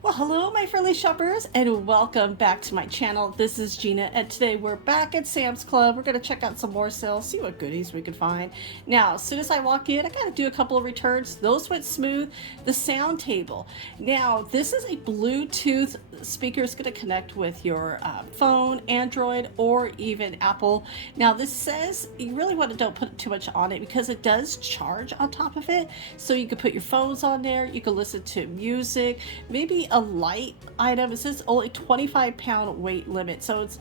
Well, hello, my friendly shoppers, and welcome back to my channel. This is Gina, and today we're back at Sam's Club. We're going to check out some more sales, see what goodies we can find. Now, as soon as I walk in, I got to do a couple of returns. Those went smooth. The sound table. Now, this is a Bluetooth speaker. It's going to connect with your phone, Android, or even Apple. Now, this says you really don't put too much on it because it does charge on top of it. So you can put your phones on there. You can listen to music, maybe a light item. It says only 25-pound weight limit, so it's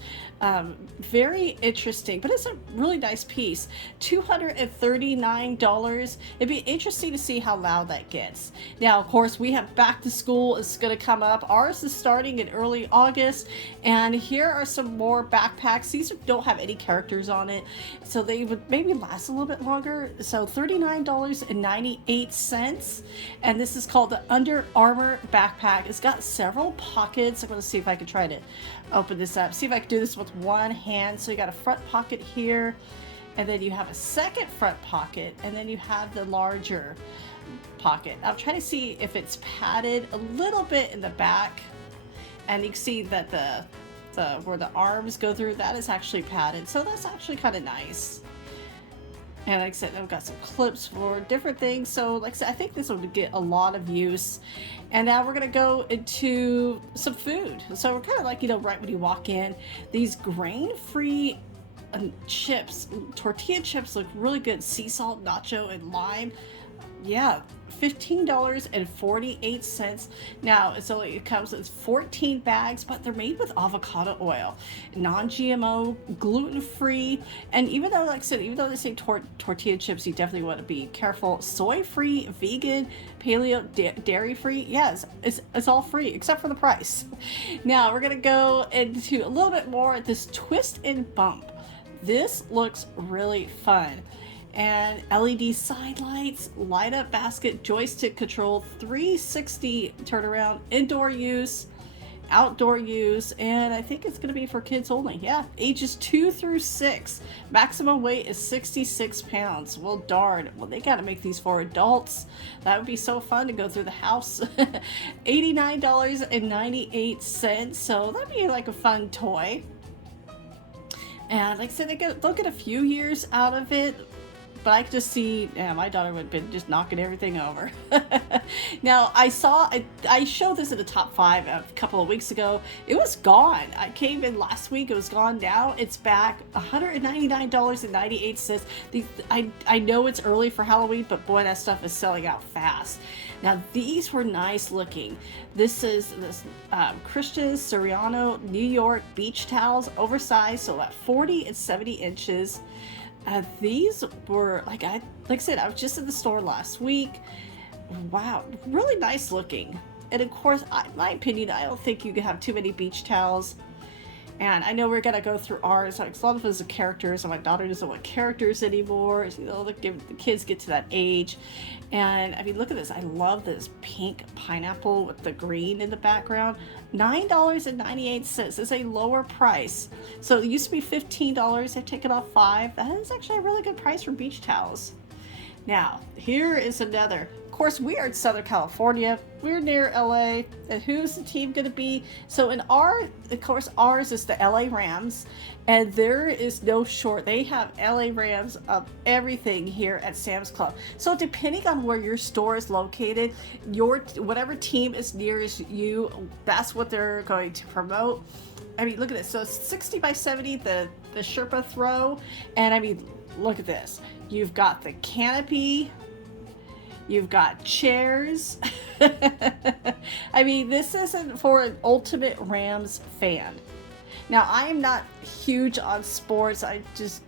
very interesting, but it's a really nice piece. $239. It'd be interesting to see how loud that gets. Now, of course, we have back to school is going to come up. Ours is starting in early August, and here are some more backpacks. These don't have any characters on it, so they would maybe last a little bit longer. So $39.98, and this is called the Under Armour backpack. It's got several pockets. I'm going to see if I can try to open this up, see if I can do this with one hand. So you got a front pocket here, and then you have a second front pocket, and then you have the larger pocket. I'm trying to see if it's padded a little bit in the back, and you can see that the where the arms go through, that is actually padded, so that's actually kind of nice. And like I said, I've got some clips for different things. So like I said, I think this would get a lot of use. And now we're going to go into some food. So we're kind of like, right when you walk in, these grain-free chips, tortilla chips look really good. Sea salt, nacho, and lime. Yeah, $15.48. Now it comes with 14 bags, but they're made with avocado oil, non-GMO, gluten-free, and even though, like I said, even though they say tortilla chips, you definitely want to be careful. Soy-free, vegan, paleo, dairy-free. Yes, it's all free except for the price. Now we're gonna go into a little bit more at this twist and bump. This looks really fun. And LED side lights, light up basket, joystick control, 360 turnaround, indoor use, outdoor use, and I think it's going to be for kids only. Yeah, ages 2 through 6. Maximum weight is 66 pounds. Well, darn. Well, they got to make these for adults. That would be so fun to go through the house. $89.98. So that'd be like a fun toy. And like I said, they'll get a few years out of it. But I could just see, yeah, my daughter would have been just knocking everything over. Now, I showed this in the top 5 a couple of weeks ago. It was gone. I came in last week. It was gone. Now it's back. $199.98. I know it's early for Halloween, but boy, that stuff is selling out fast. Now, these were nice looking. This is Christian Soriano New York beach towels, oversized, so about 40 and 70 inches. These were, like I said, I was just in the store last week. Wow, really nice looking. And of course, in my opinion, I don't think you can have too many beach towels. And I know we're gonna go through ours. Like, a lot of us are characters, and my daughter doesn't want characters anymore. The kids get to that age. And I mean, look at this. I love this pink pineapple with the green in the background. $9.98 is a lower price. So it used to be $15. They've taken off $5. That is actually a really good price for beach towels. Now, here is another. Of course, we are in Southern California. We're near LA. And who's the team going to be? So of course, ours is the LA Rams. And there is no short. They have LA Rams of everything here at Sam's Club. So depending on where your store is located, whatever team is nearest you, that's what they're going to promote. I mean, look at this. So it's 60 by 70, the Sherpa throw. And I mean, look at this. You've got the canopy. You've got chairs. I mean, this isn't for an ultimate Rams fan. Now, I am not huge on sports. I just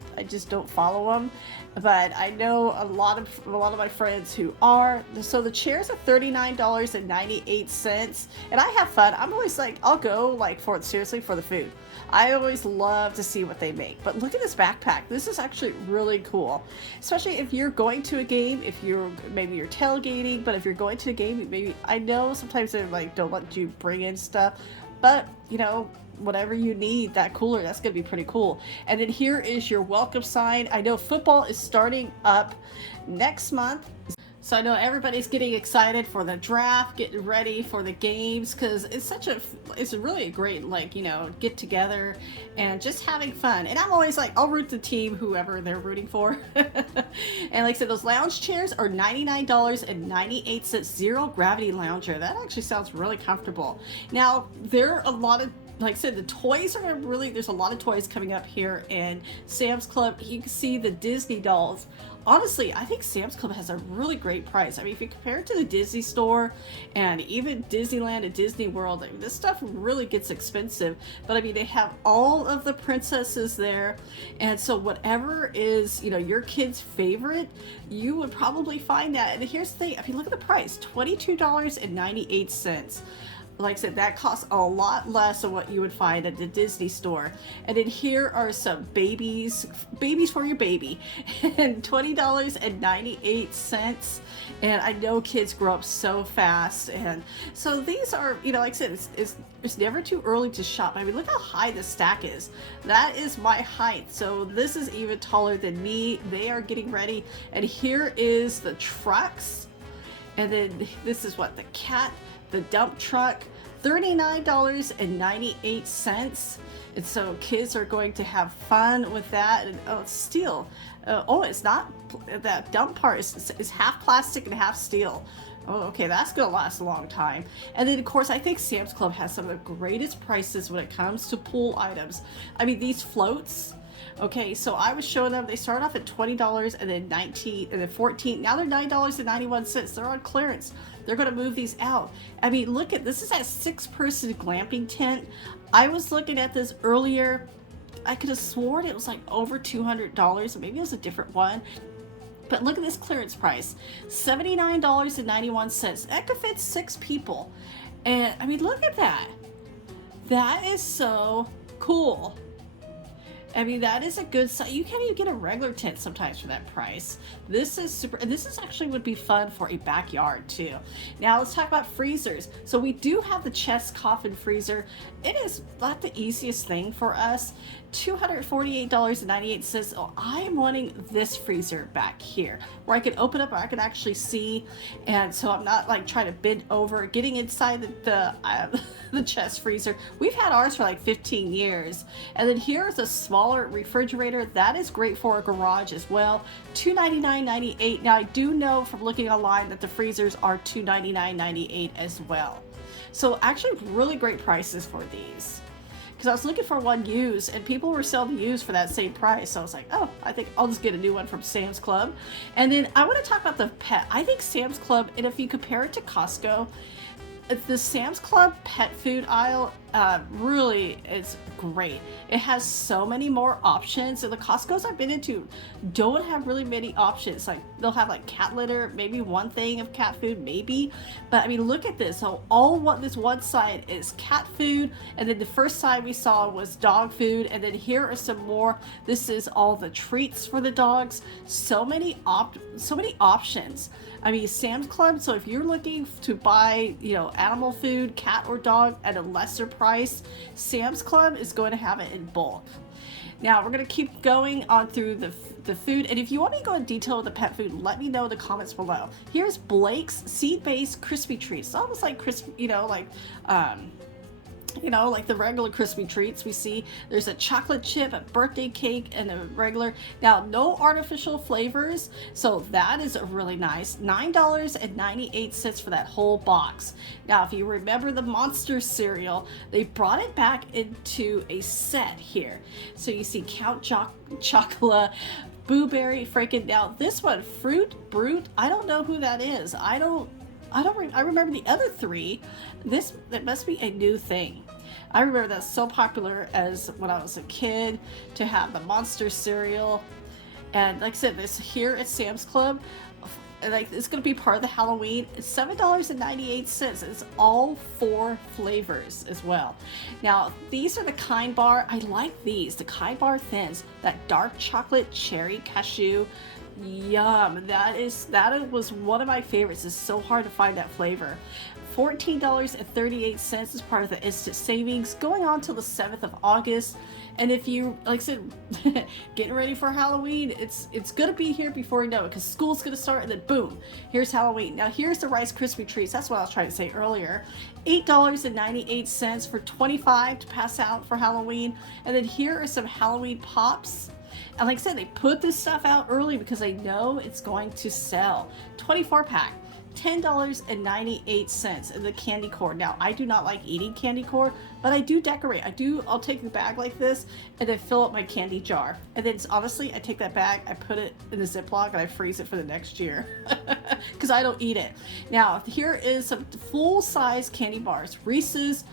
don't follow them. But I know a lot of my friends who are. So the chairs are $39.98, and I have fun. I'm always like, I'll go for the food. I always love to see what they make. But look at this backpack. This is actually really cool, especially if you're going to a game. If you're tailgating, but if you're going to a game, maybe I know sometimes they don't let you bring in stuff, but whatever you need, that cooler, that's gonna be pretty cool. And then here is your welcome sign. I know football is starting up next month. So I know everybody's getting excited for the draft, getting ready for the games, because it's really a great, like, you know, get together and just having fun. And I'm always like, I'll root the team, whoever they're rooting for. And like I said, those lounge chairs are $99.98, zero gravity lounger. That actually sounds really comfortable. Now, there are a lot of, like I said, the toys are really, there's a lot of toys coming up here in Sam's Club. You can see the Disney dolls. Honestly, I think Sam's Club has a really great price. I mean, if you compare it to the Disney store and even Disneyland and Disney World, I mean, this stuff really gets expensive. But I mean, they have all of the princesses there. And so whatever is, you know, your kid's favorite, you would probably find that. And here's the thing, I mean, look at the price, $22.98. Like I said, that costs a lot less than what you would find at the Disney store. And then here are some babies for your baby, and $20.98. And I know kids grow up so fast, and so these are, you know, like I said, it's never too early to shop. I mean, look how high the stack is. That is my height, so this is even taller than me. They are getting ready, and here is the trucks, and then this is what the cat. The dump truck, $39.98. And so kids are going to have fun with that. And oh, it's steel. It's not, that dump part is half plastic and half steel. Oh, okay, that's gonna last a long time. And then of course, I think Sam's Club has some of the greatest prices when it comes to pool items. I mean, these floats. Okay, so I was showing them, they start off at $20 and then $19 and then $14. Now they're $9.91. They're on clearance. They're going to move these out. I mean, look at this. Is that 6-person glamping tent. I was looking at this earlier. I could have sworn it was like over $200. Maybe it was a different one. But look at this clearance price, $79.91. That could fit 6 people. And I mean, look at that. That is so cool. I mean, that is a good size. You can't even get a regular tent sometimes for that price. This is super, and this is actually would be fun for a backyard too. Now let's talk about freezers. So we do have the chest coffin freezer. It is not the easiest thing for us. $248.98. Oh, I am wanting this freezer back here where I can open up, or I can actually see, and so I'm not like trying to bend over getting inside the chest freezer. We've had ours for like 15 years. And then here's a smaller refrigerator that is great for a garage as well, $299.98. Now I do know from looking online that the freezers are $299.98 as well. So actually really great prices for these. Because I was looking for one used, and people were selling used for that same price. So I was like, oh, I think I'll just get a new one from Sam's Club. And then I want to talk about the pet. I think Sam's Club, and if you compare it to Costco, the Sam's Club pet food aisle really is great. It has so many more options. And the Costco's I've been into don't have really many options. Like they'll have like cat litter, maybe one thing of cat food, maybe. But I mean, look at this. So this one side is cat food, and then the first side we saw was dog food, and then here are some more. This is all the treats for the dogs. So many options. I mean, Sam's Club, so if you're looking to buy, you know, animal food, cat or dog at a lesser price, Sam's Club is going to have it in bulk. Now, we're going to keep going on through the food, and if you want me to go in detail with the pet food, let me know in the comments below. Here's Blake's seed-based Krispie treats. It's almost like Krispie, like the regular Krispie treats we see. There's a chocolate chip, a birthday cake, and a regular. Now, no artificial flavors, so that is really nice. $9.98 for that whole box. Now, if you remember the Monster cereal, they brought it back into a set here. So you see Count Chocula, Blueberry, Franken. Now, this one, Fruit Brute, I don't know who that is. I remember the other 3. That must be a new thing. I remember that's so popular as when I was a kid to have the Monster cereal. And like I said, this here at Sam's Club, like it's going to be part of the Halloween. It's $7.98. It's all 4 flavors as well. Now, these are the Kind Bar. I like these, the Kind Bar Thins, that dark chocolate cherry cashew. Yum. That was one of my favorites. It's so hard to find that flavor. $14.38 is part of the instant savings going on till the 7th of August. And if you, like I said, getting ready for Halloween, it's gonna be here before you know it, because school's gonna start, and then boom, here's Halloween. Now here's the Rice Krispie treats. That's what I was trying to say earlier. $8.98 for 25 to pass out for Halloween. And then here are some Halloween pops. And like I said, they put this stuff out early because they know it's going to sell. 24 pack. $10.98 in the candy corn. Now, I do not like eating candy corn, but I do decorate. I'll take a bag like this and then fill up my candy jar. And then honestly, I take that bag, I put it in a Ziploc, and I freeze it for the next year because I don't eat it. Now, here is some full-size candy bars. Reese's.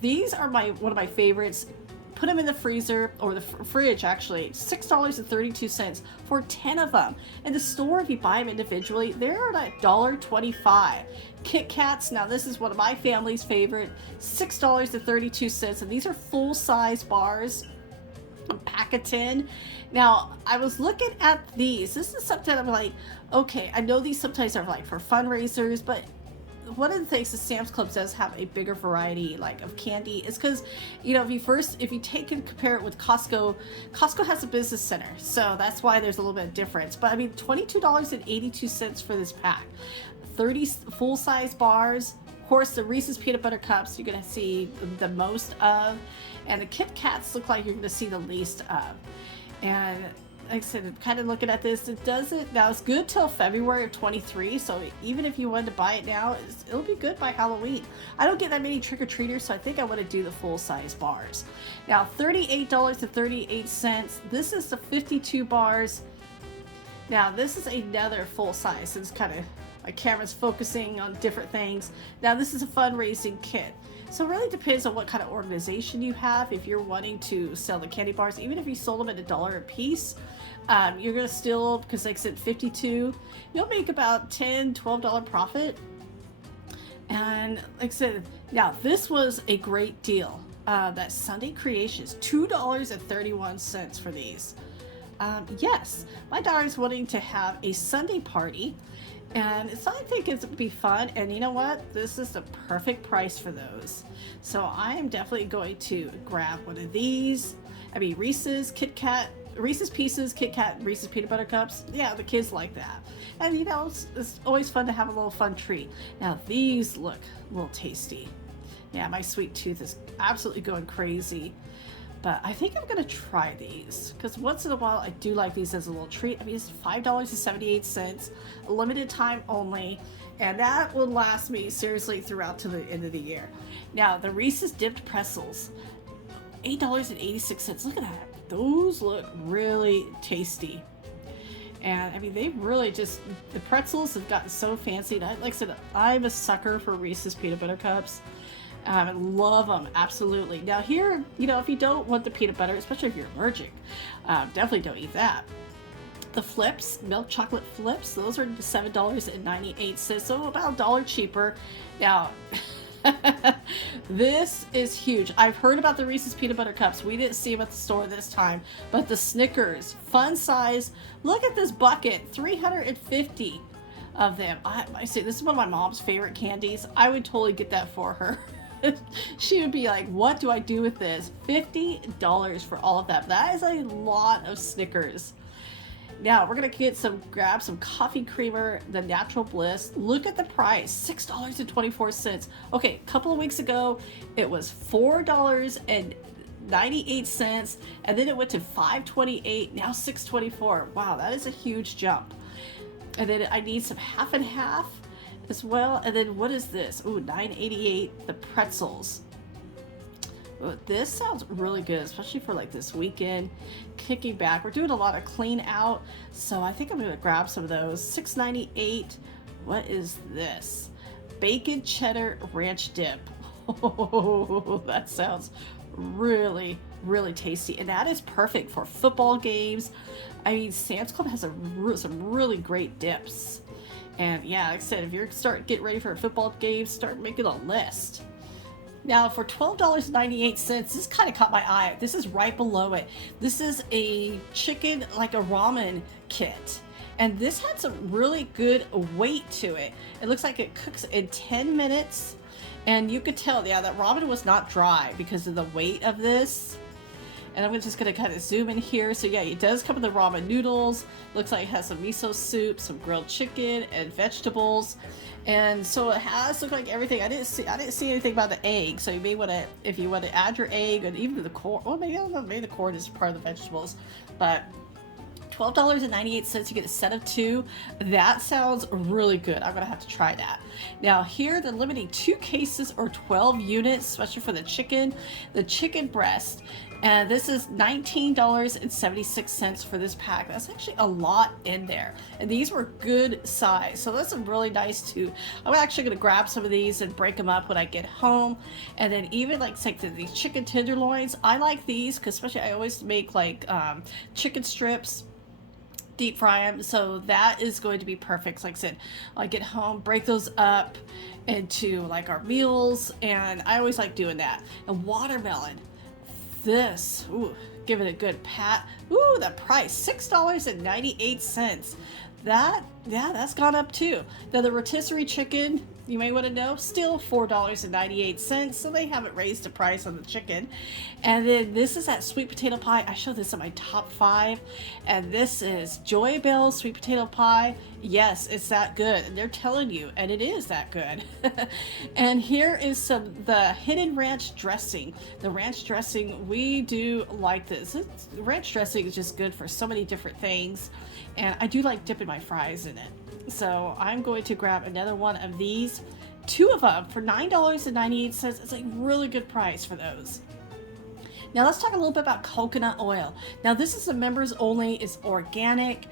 These are one of my favorites. Put them in the freezer, or the fridge actually. $6.32 for 10 of them. In the store, if you buy them individually, they're at $1.25. Kit Kats, now this is one of my family's favorite, $6.32, and these are full-size bars, a pack of 10. Now, I was looking at these. This is something I'm like, okay, I know these sometimes are like for fundraisers, but one of the things that Sam's Club does have a bigger variety like of candy is because, you know, if you take and compare it with Costco has a business center, so that's why there's a little bit of difference. But I mean, $22.82 for this pack, 30 full-size bars. Of course, the Reese's peanut butter cups you're gonna see the most of, and the Kit Kats look like you're gonna see the least of. And like I said, kind of looking at this, now it's good till February of 23, so even if you wanted to buy it now, it'll be good by Halloween. I don't get that many trick-or-treaters, so I think I want to do the full-size bars. Now, $38.38. This is the 52 bars. Now, this is another full-size. It's kind of, my camera's focusing on different things. Now, this is a fundraising kit. So it really depends on what kind of organization you have. If you're wanting to sell the candy bars, even if you sold them at $1 a piece, you're going to still, because like I said, 52, you'll make about $10-12 profit. And like I said, now this was a great deal. That Sunday Creations, $2.31 for these. Yes, my daughter's wanting to have a Sunday party, and so I think it would be fun. And you know what? This is the perfect price for those. So I am definitely going to grab one of these. I mean, Reese's Pieces, Kit Kat, Reese's peanut butter cups. Yeah, the kids like that. And you know, it's always fun to have a little fun treat. Now these look a little tasty. Yeah, my sweet tooth is absolutely going crazy. But I think I'm going to try these, because once in a while I do like these as a little treat. I mean, it's $5.78, a limited time only, and that will last me seriously throughout to the end of the year. Now, the Reese's Dipped Pretzels, $8.86. Look at that. Those look really tasty. And I mean, they really just, the pretzels have gotten so fancy. And like I said, I'm a sucker for Reese's peanut butter cups. I love them, absolutely. Now here, you know, if you don't want the peanut butter, especially if you're allergic, definitely don't eat that. The flips, milk chocolate flips, those are $7.98, so about $1 cheaper. Now, this is huge. I've heard about the Reese's peanut butter cups. We didn't see them at the store this time, but the Snickers, fun size. Look at this bucket, 350 of them. I say this is one of my mom's favorite candies. I would totally get that for her. She would be like, what do I do with this? $50 for all of that. That is a lot of Snickers. Now we're gonna grab some coffee creamer, the Natural Bliss. Look at the price, $6.24. Okay, a couple of weeks ago it was $4.98, and then it went to $5.28, now $6.24. Wow, that is a huge jump. And then I need some half and half as well. And then what is this? Ooh, $9.88, the pretzels. Ooh, this sounds really good, especially for like this weekend. Kicking back. We're doing a lot of clean out, so I think I'm going to grab some of those. $6.98. What is this? Bacon cheddar ranch dip. Oh, that sounds really, really tasty. And that is perfect for football games. I mean, Sam's Club has some really great dips. And yeah, like I said, if you're getting ready for a football game, start making a list. Now for $12.98, this kind of caught my eye. This is right below it. This is a chicken, like a ramen kit. And this had some really good weight to it. It looks like it cooks in 10 minutes. And you could tell, yeah, that ramen was not dry because of the weight of this. And I'm just going to kind of zoom in here. So yeah, it does come with the ramen noodles. Looks like it has some miso soup, some grilled chicken, and vegetables. And so it has looked like everything. I didn't see anything about the egg. So you may want to, if you want to add your egg and even the corn. Well, maybe I don't know. Maybe the corn is part of the vegetables, but $12.98, you get a set of 2. That sounds really good. I'm gonna have to try that. Now here they're limiting 2 cases or 12 units, especially for the chicken breast. And this is $19.76 for this pack. That's actually a lot in there. And these were good size. So that's really nice too. I'm actually gonna grab some of these and break them up when I get home. And then even like these chicken tenderloins, I like these because especially I always make like chicken strips, deep fry them, so that is going to be perfect. Like I said, I get home, break those up into like our meals, and I always like doing that. And watermelon, this, ooh, give it a good pat. Ooh, the price, $6.98. That's gone up too. Now the rotisserie chicken, you may want to know, still $4.98, so they haven't raised the price on the chicken. And then this is that sweet potato pie. I showed this in my top 5, and this is Joy Bell's sweet potato pie. Yes, it's that good, and they're telling you, and it is that good. And here is the hidden ranch dressing. The ranch dressing, we do like this. Ranch dressing is just good for so many different things, and I do like dipping my fries in it. So I'm going to grab another one of these, 2 of them for $9.98. It's a really good price for those. Now let's talk a little bit about coconut oil. Now this is the members only, it's organic,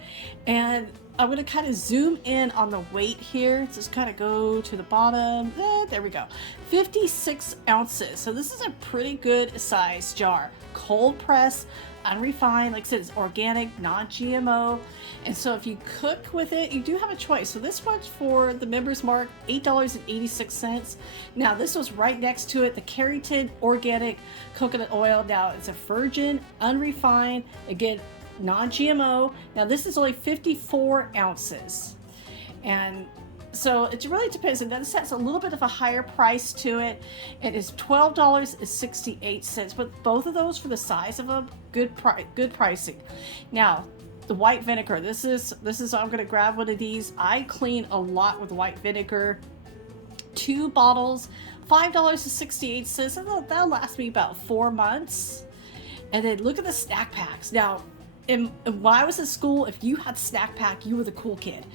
and I'm going to kind of zoom in on the weight here. Just kind of go to the bottom. There we go. 56 ounces. So this is a pretty good size jar. Cold press, unrefined, like I said, it's organic, non-GMO. And so if you cook with it, you do have a choice. So this one's for the members mark, $8.86. Now this was right next to it, the Keratin organic coconut oil. Now it's a virgin, unrefined, again, non-GMO. Now this is only 54 ounces. And so it really depends, and this has a little bit of a higher price to it. It is $12.68, but both of those for the size of them, good pricing. Now, the white vinegar. This is I'm gonna grab one of these. I clean a lot with white vinegar. 2 bottles, $5.68, and that'll last me about 4 months. And then look at the snack packs. Now, when I was in school, if you had snack pack, you were the cool kid.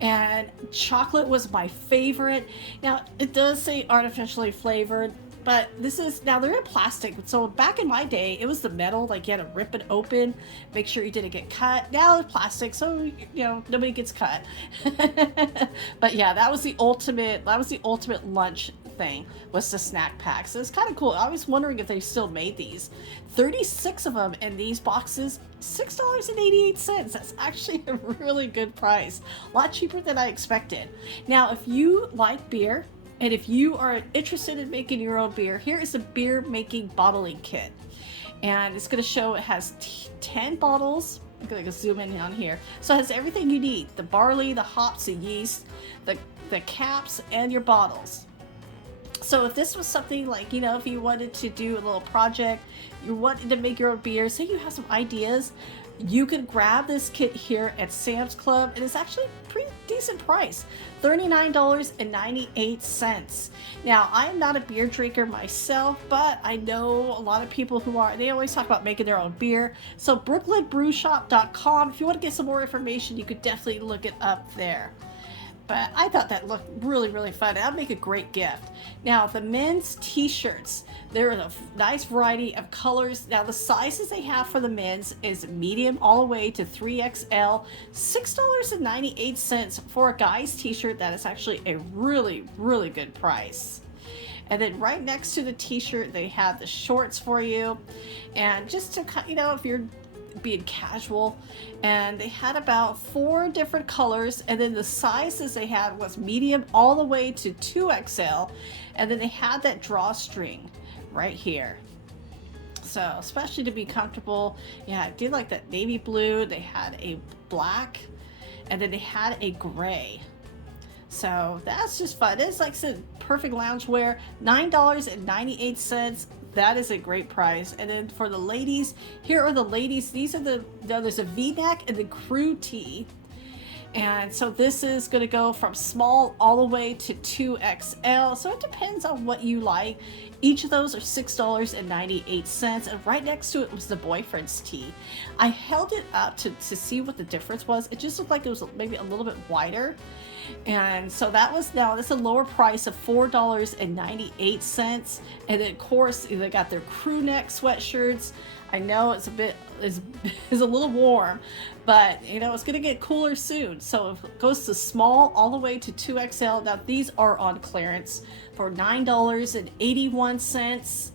And chocolate was my favorite. Now, it does say artificially flavored, but this is, now they're in plastic. So back in my day, it was the metal, like you had to rip it open, make sure you didn't get cut. Now it's plastic, so, you know, nobody gets cut. But yeah, that was the ultimate lunch thing, was the snack packs. So it's kind of cool. I was wondering if they still made these. 36 of them in these boxes, $6.88. That's actually a really good price. A lot cheaper than I expected. Now, if you like beer, and if you are interested in making your own beer, here is a beer making bottling kit. And it's going to show it has 10 bottles. I'm going to zoom in on here. So it has everything you need. The barley, the hops, the yeast, the caps, and your bottles. So if this was something like, you know, if you wanted to do a little project, you wanted to make your own beer, say you have some ideas, you can grab this kit here at Sam's Club, and it's actually a pretty decent price, $39.98. Now, I'm not a beer drinker myself, but I know a lot of people who are. They always talk about making their own beer. So brooklynbrewshop.com, if you want to get some more information, you could definitely look it up there. But I thought that looked really, really fun. That would make a great gift. Now, the men's t-shirts, there is a nice variety of colors. Now, the sizes they have for the men's is medium all the way to 3XL, $6.98 for a guy's t-shirt. That is actually a really, really good price. And then right next to the t-shirt, they have the shorts for you. And just to, you know, if you're being casual, and they had about 4 different colors, and then the sizes they had was medium all the way to 2XL, and then they had that drawstring right here, so especially to be comfortable. Yeah, I did like that navy blue. They had a black, and then they had a gray. So that's just fun. It's like I said, perfect loungewear, $9.98. That is a great price. And then for the ladies, here are the ladies. These are there's a V-neck and the crew tee. And so this is going to go from small all the way to 2XL. So it depends on what you like. Each of those are $6.98. And right next to it was the boyfriend's tee. I held it up to see what the difference was. It just looked like it was maybe a little bit wider. And so that's a lower price of $4.98. And then of course they got their crew neck sweatshirts. I know it's a little warm, but it's gonna get cooler soon. So it goes to small all the way to 2XL. Now these are on clearance for $9.81.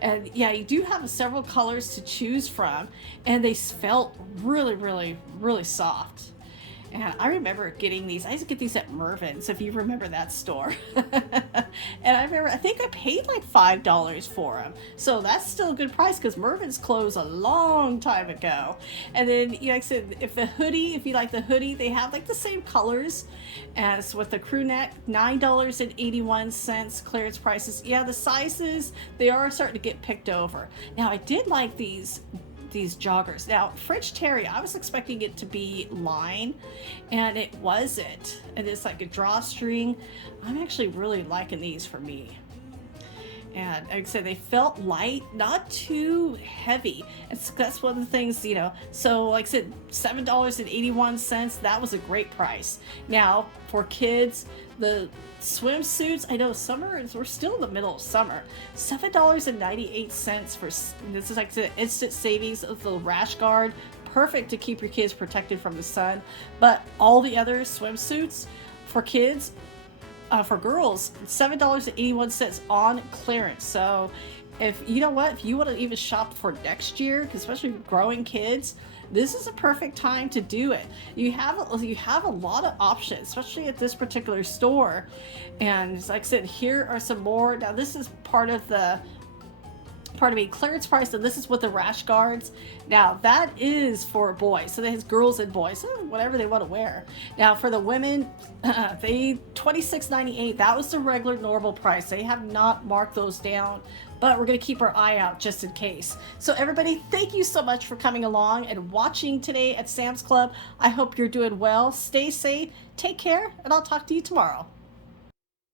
And yeah, you do have several colors to choose from, and they felt really, really, really soft. And I remember getting these. I used to get these at Mervyn's, if you remember that store. And I think I paid like $5 for them. So that's still a good price because Mervyn's closed a long time ago. And then, like I said, if you like the hoodie, they have like the same colors as with the crew neck, $9.81 clearance prices. Yeah, the sizes, they are starting to get picked over. Now, I did like these joggers. Now, French Terry, I was expecting it to be line, and it wasn't. And it's like a drawstring. I'm actually really liking these for me. And like I said, they felt light, not too heavy. That's one of the things, So like I said, $7.81, that was a great price. Now, for kids, the swimsuits, I know we're still in the middle of summer. $7.98 for, this is like the instant savings of the Rash Guard. Perfect to keep your kids protected from the sun. But all the other swimsuits for kids, for girls, $7.81 on clearance. So if you want to even shop for next year, especially growing kids, this is a perfect time to do it. You have a lot of options, especially at this particular store. And like I said, here are some more. Now this is clearance price, and this is with the Rash Guards. Now that is for boys, so that has girls and boys, so whatever they want to wear. Now for the women, they $26.98. That was the regular normal price. They have not marked those down, but we're going to keep our eye out just in case. So everybody, thank you so much for coming along and watching today at Sam's Club. I hope you're doing well. Stay safe, take care, and I'll talk to you tomorrow.